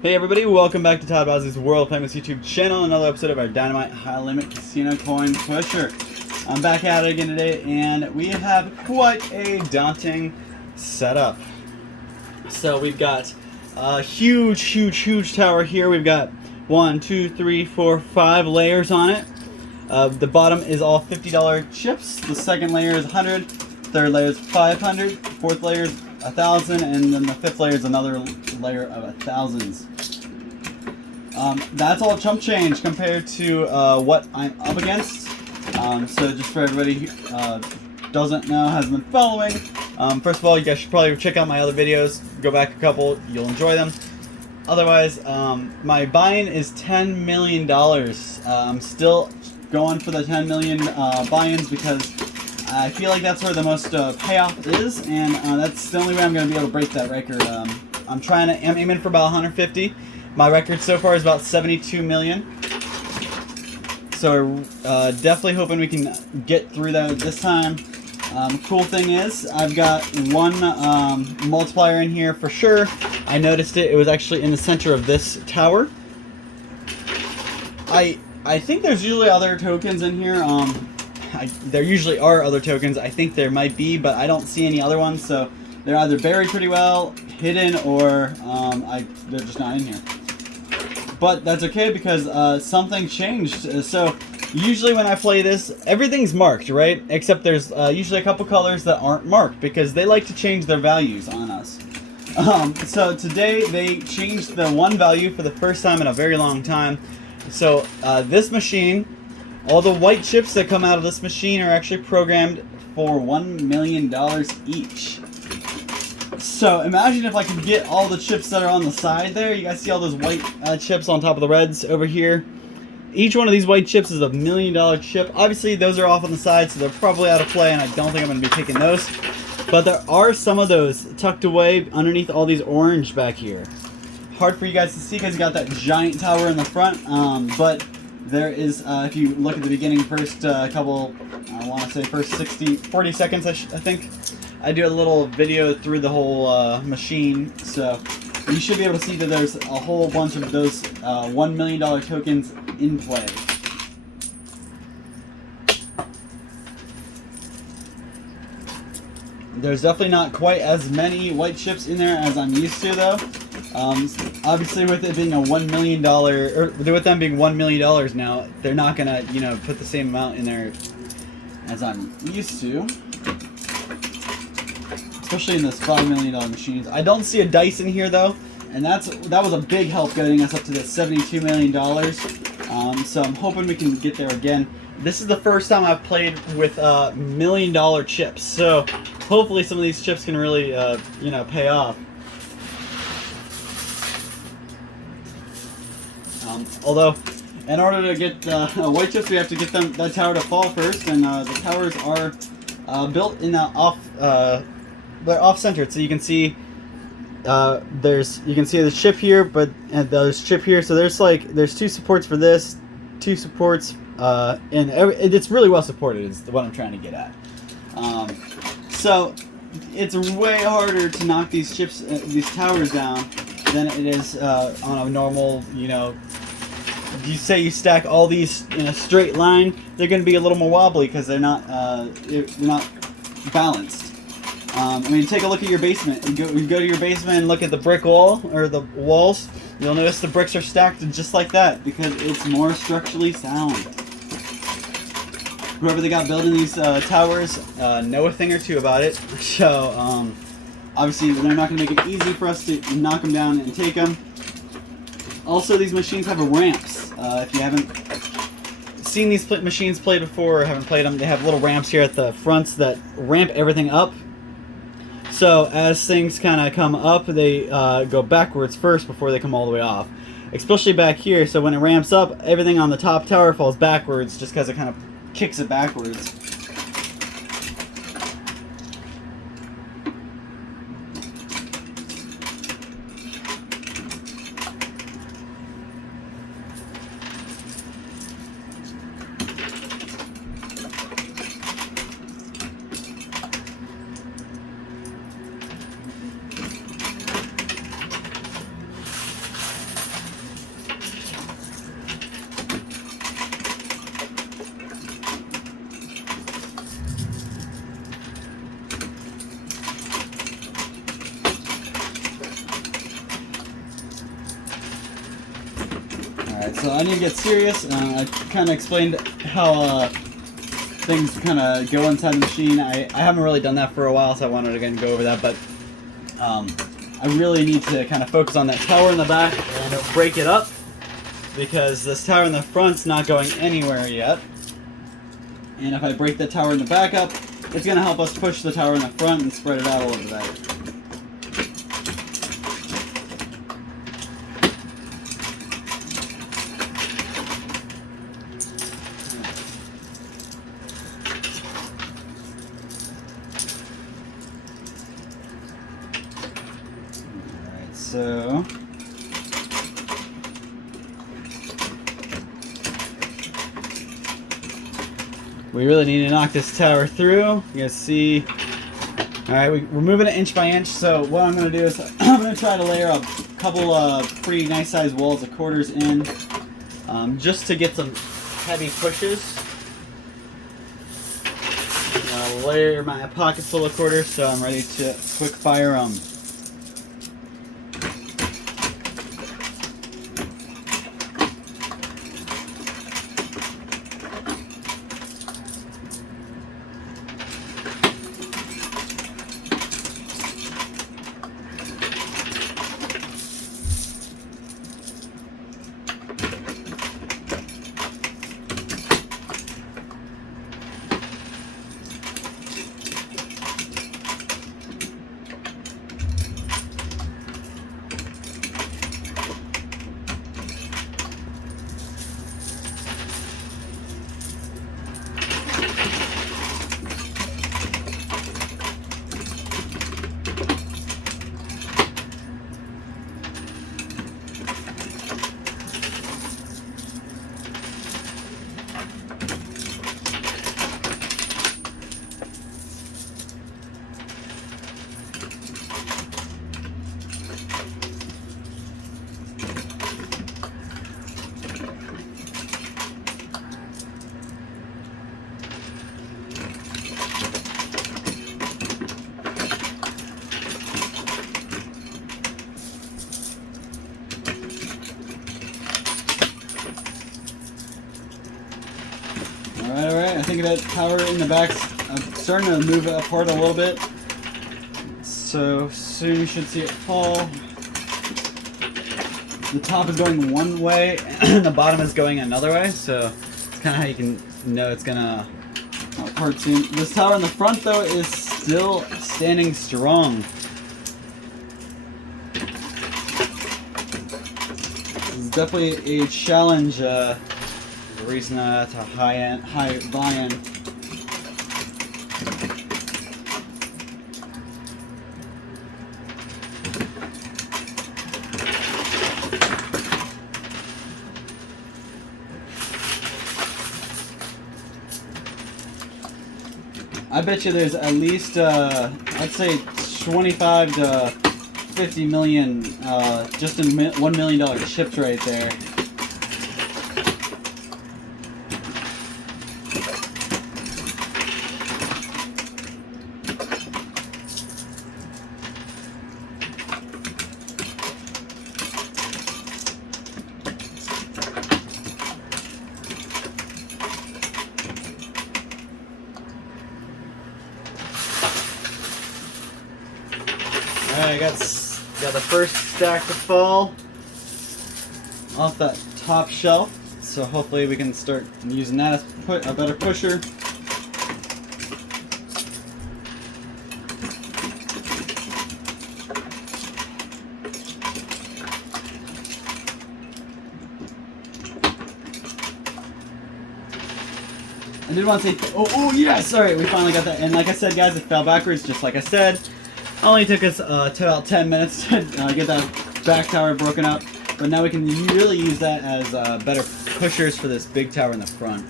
Hey everybody, welcome back to Todd Bosley's World Famous YouTube channel. Another episode of our Dynamite High Limit Casino Coin Pusher. I'm back at it again today, and we have quite a daunting setup. So we've got a huge tower here. We've got 1, 2, 3, 4, 5 layers on it. The bottom is all $50 chips. The second layer is 100. Third layer is 500. Fourth layer is 1,000, and then the fifth layer is another layer of 1,000s. That's all chump change compared to what I'm up against. So just for everybody who doesn't know, hasn't been following, first of all, you guys should probably check out my other videos. Go back a couple, you'll enjoy them. Otherwise, my buy-in is $10 million. I'm still going for the 10 million buy-ins because I feel like that's where the most payoff is, and that's the only way I'm going to be able to break that record. I'm aiming for about 150. My record so far is about 72 million. So definitely hoping we can get through that this time. Cool thing is, I've got one multiplier in here for sure. I noticed it. It was actually in the center of this tower. I think there's usually other tokens in here. There usually are other tokens. I think there might be, but I don't see any other ones. So they're either buried pretty well, hidden, or they're just not in here. But that's okay because something changed. So usually when I play this, everything's marked, right? Except there's usually a couple colors that aren't marked because they like to change their values on us. So today they changed the one value for the first time in a very long time. So this machine, all the white chips that come out of this machine are actually programmed for $1 million each. So imagine if I could get all the chips that are on the side there. You guys see all those white chips on top of the reds over here? Each one of these white chips is a $1 million chip. Obviously those are off on the side, so they're probably out of play, and I don't think I'm going to be taking those. But there are some of those tucked away underneath all these orange back here. Hard for you guys to see because you got that giant tower in the front, but there is, if you look at the beginning, first couple, I want to say first 40 seconds, I think, I do a little video through the whole machine, so you should be able to see that there's a whole bunch of those $1 million tokens in play. There's definitely not quite as many white chips in there as I'm used to, though. Obviously, with it being a $1 million, or with them being $1 million now, they're not gonna, put the same amount in there as I'm used to. Especially in those $5 million machines. I don't see a dice in here though, and that was a big help getting us up to the $72 million. So I'm hoping we can get there again. This is the first time I've played with $1 million chips, so hopefully some of these chips can really, pay off. Although, in order to get white chips, we have to get that tower to fall first, and the towers are built in they're off-centered, so you can see you can see the chip here, and there's chip here. So there's two supports for this, two supports, and it's really well supported. Is what I'm trying to get at. So it's way harder to knock these chips, these towers down, than it is on a normal, you say you stack all these in a straight line, they're going to be a little more wobbly because they're not balanced. Take a look at your basement. You go to your basement and look at the brick wall, or the walls. You'll notice the bricks are stacked just like that because it's more structurally sound. Whoever they got building these towers know a thing or two about it. So, obviously, they're not going to make it easy for us to knock them down and take them. Also, these machines have ramps. If you haven't seen these machines played before or haven't played them, they have little ramps here at the fronts that ramp everything up. So as things kind of come up, they go backwards first before they come all the way off. Especially back here, so when it ramps up, everything on the top tower falls backwards just because it kind of kicks it backwards. Alright, so I need to get serious. I kind of explained how things kind of go inside the machine. I haven't really done that for a while, so I wanted to again go over that, but I really need to kind of focus on that tower in the back and break it up, because this tower in the front's not going anywhere yet. And if I break the tower in the back up, it's going to help us push the tower in the front and spread it out a little bit better. So we really need to knock this tower through. You guys see, all right, we're moving it inch by inch. So what I'm going to do is I'm going to try to layer a couple of pretty nice sized walls of quarters in, just to get some heavy pushes. I'll layer my pocket full of quarters so I'm ready to quick fire them. Alright, I think that tower in the back's starting to move apart a little bit. So soon you should see it fall. The top is going one way and the bottom is going another way, so it's kind of how you can know it's gonna apart soon. This tower in the front though is still standing strong. This is definitely a challenge. Reason to high volume. I bet you there's at least I'd say 25 to 50 million just in $1 million chips right there. Alright, got the first stack to fall off that top shelf, so hopefully we can start using that as a better pusher. I did want to say, oh yes, alright, we finally got that, and like I said guys, it fell backwards just like I said. Only took us about 10 minutes to get that back tower broken up, but now we can really use that as better pushers for this big tower in the front.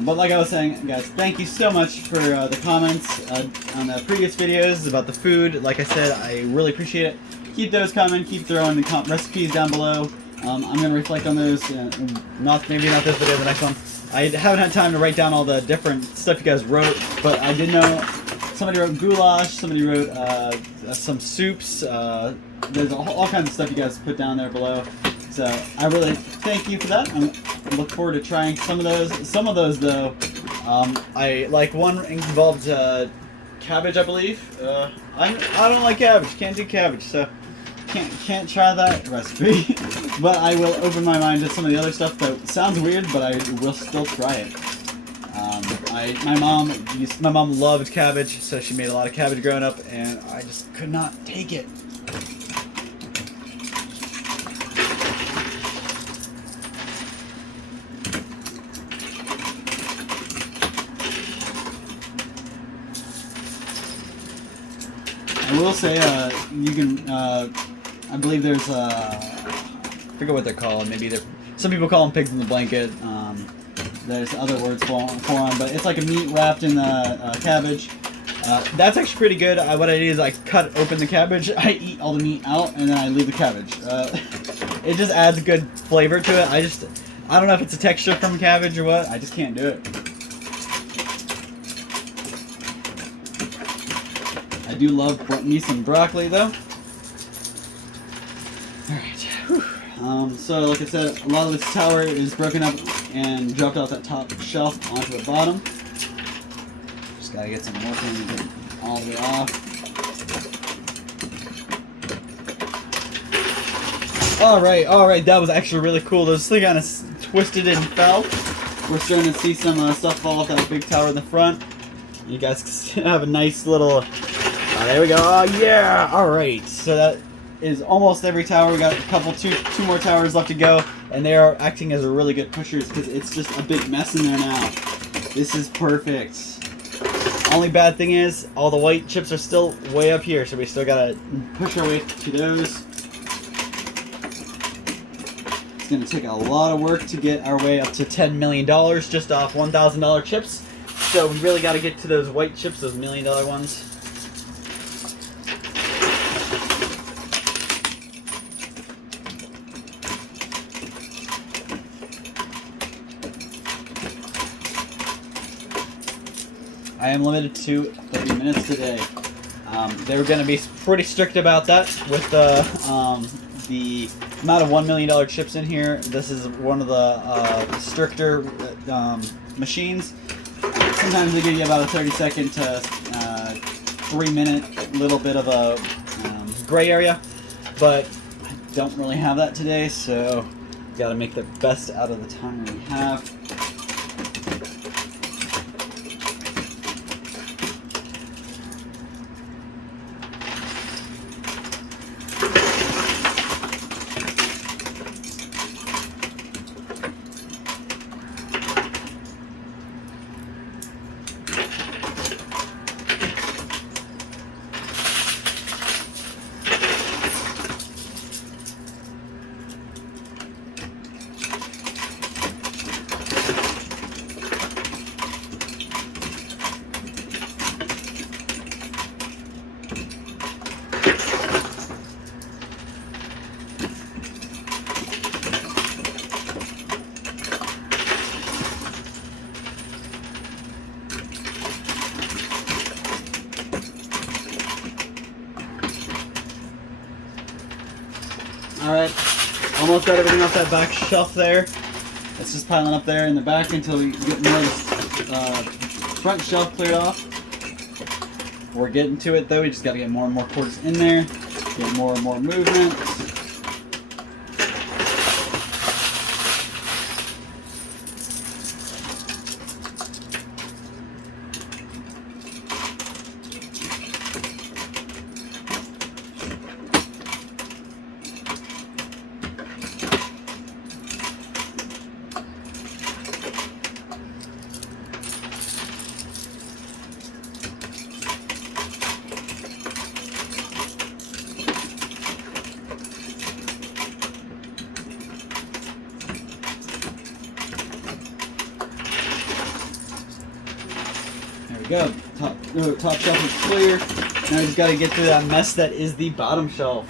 But like I was saying, guys, thank you so much for the comments on the previous videos about the food. Like I said, I really appreciate it. Keep those coming, keep throwing the recipes down below. I'm going to reflect on those, maybe not this video, the next one. I haven't had time to write down all the different stuff you guys wrote, but I did know somebody wrote goulash, somebody wrote some soups. There's all kinds of stuff you guys put down there below. So I really thank you for that. I look forward to trying some of those. Some of those though, I like one involved cabbage, I believe. I don't like cabbage. Can't do cabbage, so can't try that recipe. But I will open my mind to some of the other stuff that sounds weird, but I will still try it. My mom loved cabbage, so she made a lot of cabbage growing up, and I just could not take it. I will say, you can, I believe there's, I forget what they're called, some people call them pigs in the blanket, there's other words for them, but it's like a meat wrapped in cabbage. That's actually pretty good. What I do is I cut open the cabbage, I eat all the meat out, and then I leave the cabbage. It just adds a good flavor to it. I don't know if it's a texture from cabbage or what, I just can't do it. I do love me some broccoli though. Alright. So like I said, a lot of this tower is broken up and dropped off that top shelf onto the bottom. Just gotta get some working to get it all the way off. Alright, that was actually really cool. Those things kind of twisted and fell. We're starting to see some stuff fall off that big tower in the front. You guys have a nice little... there we go. Oh, yeah! Alright, so that is almost every tower. We got two more towers left to go, and they are acting as a really good pushers because it's just a big mess in there now. This is perfect. Only bad thing is, all the white chips are still way up here, so we still gotta push our way to those. It's gonna take a lot of work to get our way up to $10 million just off $1,000 chips. So we really gotta get to those white chips, those $1 million ones. I am limited to 30 minutes today. They were going to be pretty strict about that with the amount of $1 million chips in here. This is one of the stricter machines. Sometimes they give you about a 30-second to 3-minute little bit of a gray area, but I don't really have that today, so got to make the best out of the time we have. Alright, almost got everything off that back shelf there. It's just piling up there in the back until we get more of the front shelf cleared off. We're getting to it though, we just got to get more and more quarters in there, get more and more movement. Go. Top shelf is clear. Now we just got to get through that mess that is the bottom shelf.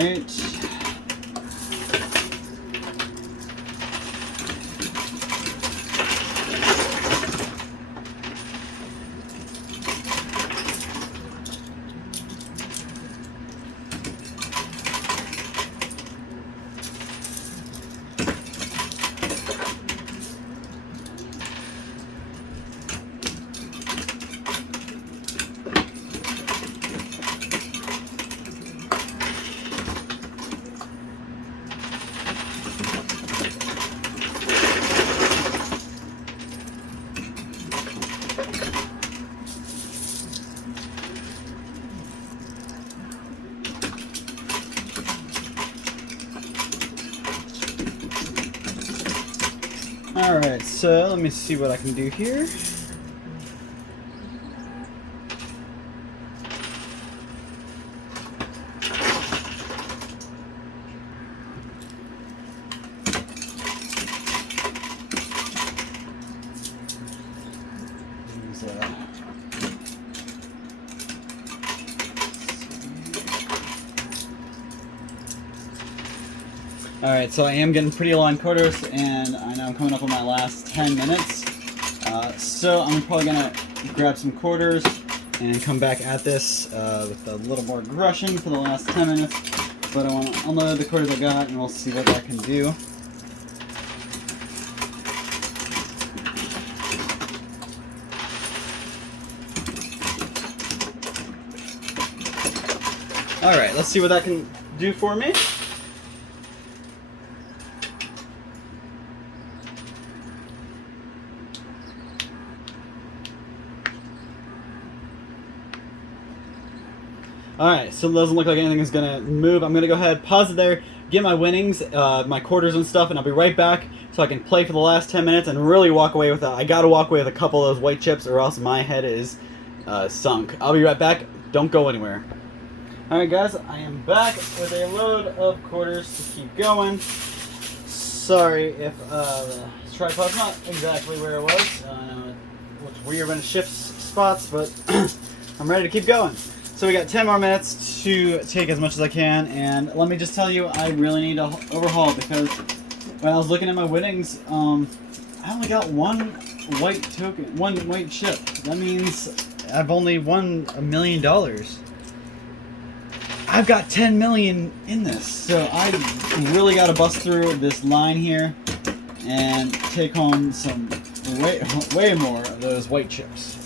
right. Alright, so let me see what I can do here. Alright, so I am getting pretty low on quarters, and I know I'm coming up on my last 10 minutes. So I'm probably going to grab some quarters and come back at this with a little more aggression for the last 10 minutes. But I want to unload the quarters I got, and we'll see what that can do. Alright, let's see what that can do for me. Alright, so it doesn't look like anything is going to move. I'm going to go ahead, pause it there, get my winnings, my quarters and stuff, and I'll be right back so I can play for the last 10 minutes and really walk away with that. I got to walk away with a couple of those white chips or else my head is sunk. I'll be right back. Don't go anywhere. Alright guys, I am back with a load of quarters to keep going. Sorry if the tripod's not exactly where it was. It looks weird when it shifts spots, but I'm ready to keep going. So we got 10 more minutes to take as much as I can, and let me just tell you, I really need to overhaul because when I was looking at my winnings, I only got one white token, one white chip. That means I've only won $1 million. I've got 10 million in this, so I really got to bust through this line here and take home some way more of those white chips.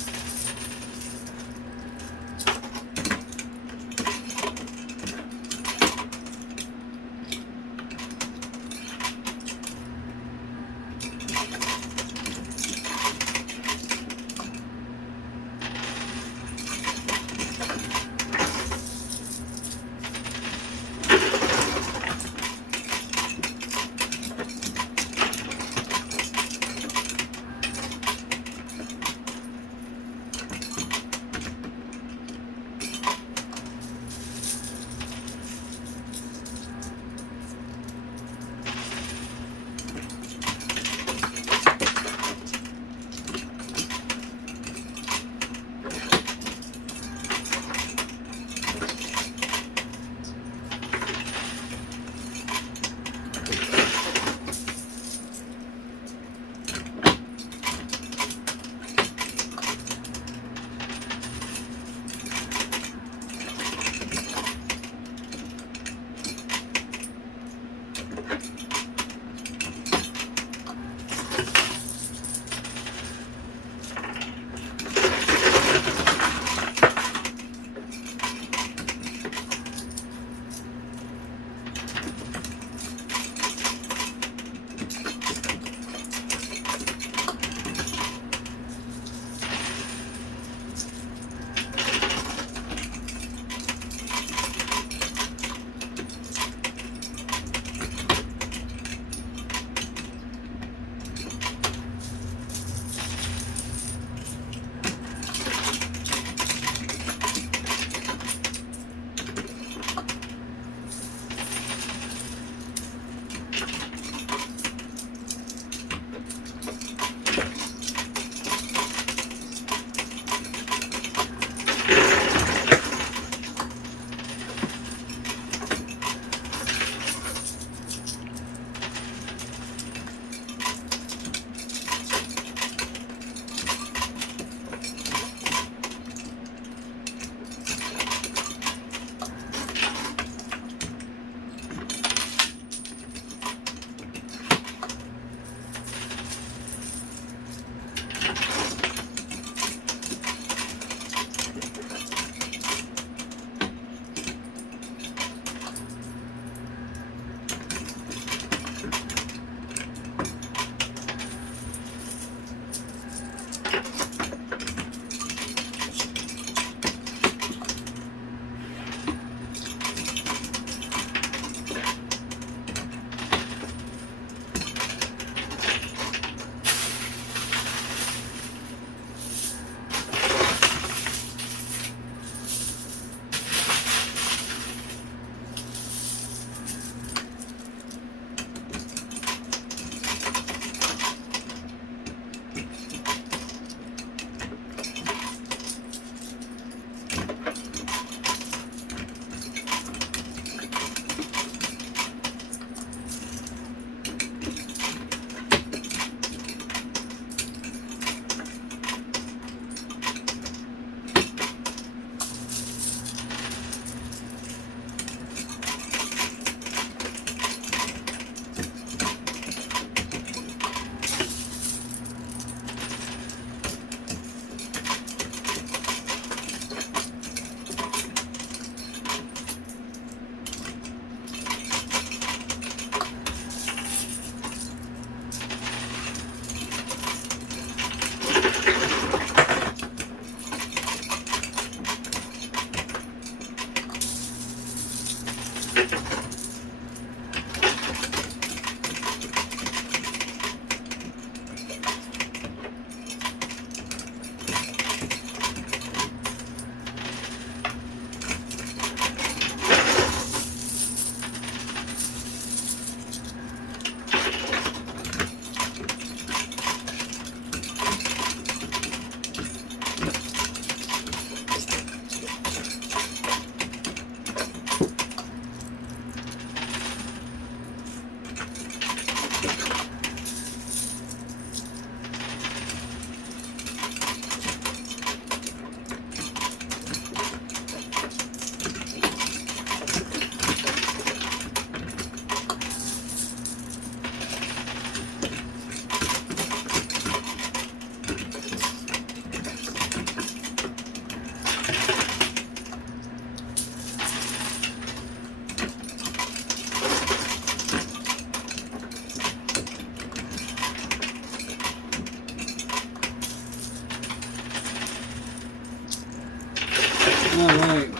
Alright,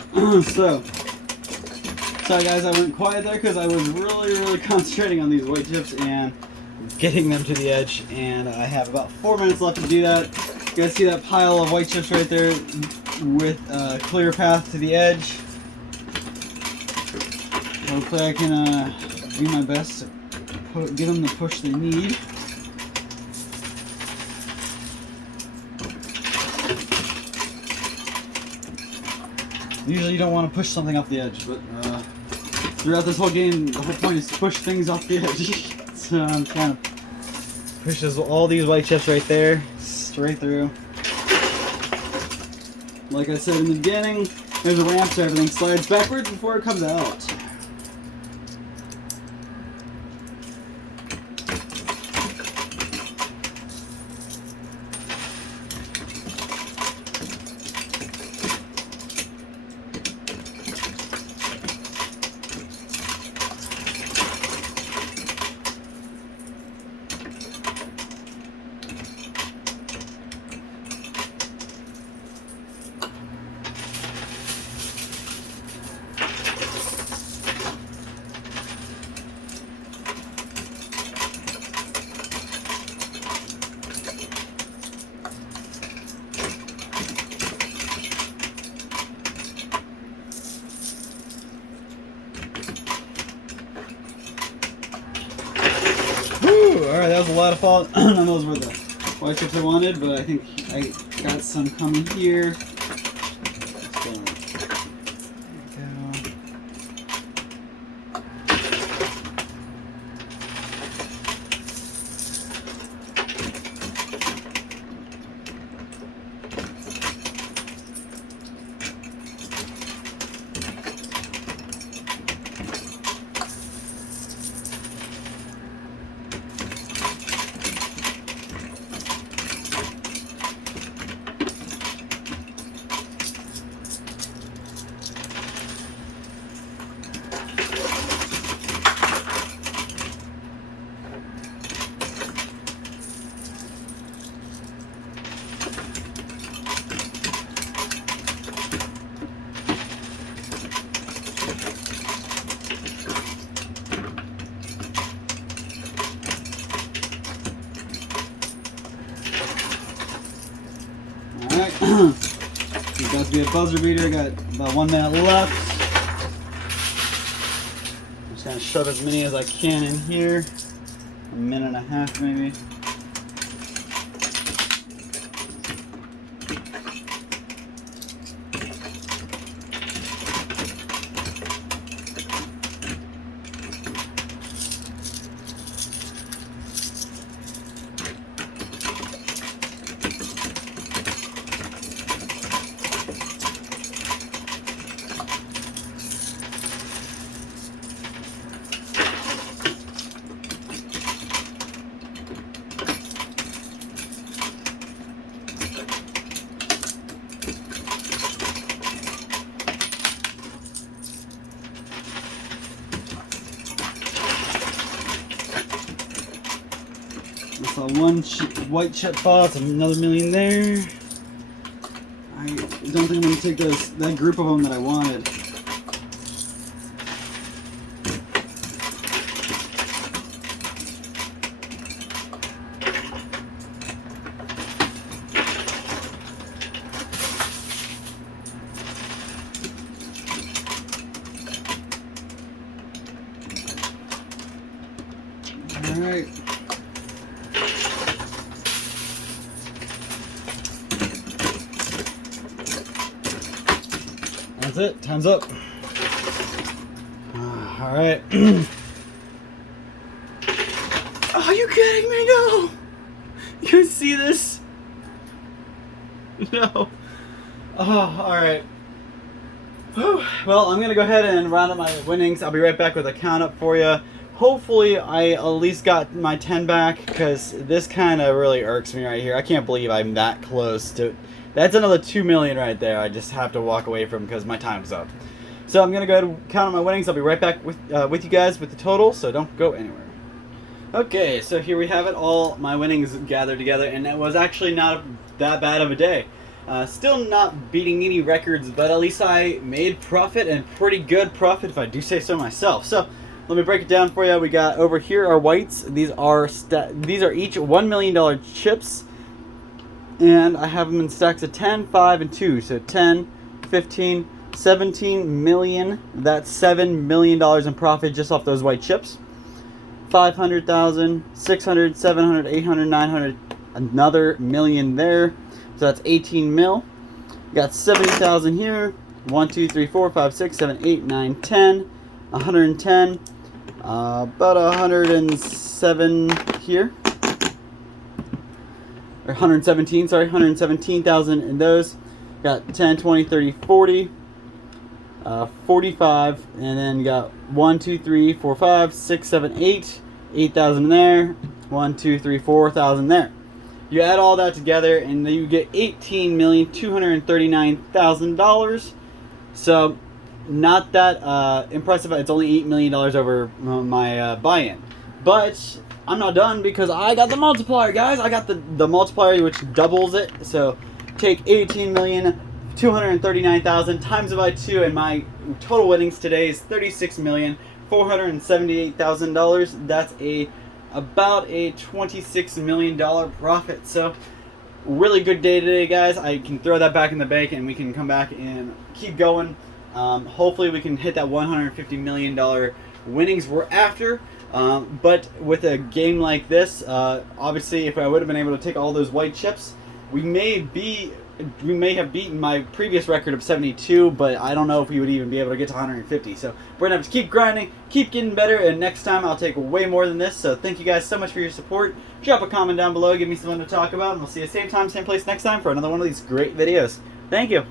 so, sorry guys, I went quiet there because I was really concentrating on these white chips and getting them to the edge, and I have about 4 minutes left to do that. You guys see that pile of white chips right there with a clear path to the edge? Hopefully I can do my best to get them the push they need. Usually you don't want to push something off the edge, but throughout this whole game, the whole point is to push things off the edge. So I'm trying to push all these white chips right there, straight through. Like I said in the beginning, there's a ramp so everything slides backwards before it comes out. Alright, that was a lot of fall. None of those were the white chips I wanted, but I think I got some coming here. Let's go. It's about to be a buzzer beater. Got about 1 minute left. I'm just gonna shove as many as I can in here. 1.5 minutes maybe. I saw one white chip fall, it's another million there. I don't think I'm going to take that group of them that I wanted. Alright. That's it. Time's up. Alright. Are you kidding me? No! You guys see this? No. Oh, alright. Well, I'm going to go ahead and round up my winnings. I'll be right back with a count up for you. Hopefully, I at least got my 10 back, because this kind of really irks me right here. I can't believe I'm that close to... That's another 2 million right there. I just have to walk away from because my time's up. So I'm going to go ahead and count up my winnings. I'll be right back with you guys with the total, so don't go anywhere. Okay, so here we have it, all my winnings gathered together, and it was actually not that bad of a day. Still not beating any records, but at least I made profit, and pretty good profit if I do say so myself. So let me break it down for you. We got over here our whites. These are each $1 million chips, and I have them in stacks of 10, 5, and 2. So 10, 15, 17 million. That's $7 million in profit just off those white chips. 500,000, 600, 700, 800, 900, another million there. So that's 18 mil. Got 70,000 here. 1, 2, 3, 4, 5, 6, 7, 8, 9, 10. 110. About 107 here. Or 117, sorry. 117,000 in those. Got 10, 20, 30, 40. 45. And then got 1, 2, 3, 4, 5, 6, 7, 8. 8,000 in there. 1, 2, 3, 4,000 there. You add all that together, and then you get $18,239,000. So, not that impressive. It's only $8 million over my buy-in. But I'm not done, because I got the multiplier, guys. I got the multiplier, which doubles it. So, take $18,239,000 times it by 2, and my total winnings today is $36,478,000. That's about a $26 million profit. So really good day today, guys. I can throw that back in the bank, and we can come back and keep going. Hopefully we can hit that $150 million winnings we're after. But with a game like this, obviously if I would have been able to take all those white chips, we may have beaten my previous record of 72, but I don't know if we would even be able to get to 150. So we're gonna have to keep grinding, keep getting better, and next time I'll take way more than this. So thank you guys so much for your support. Drop a comment down below, give me something to talk about, and we'll see you same time, same place next time for another one of these great videos. Thank you.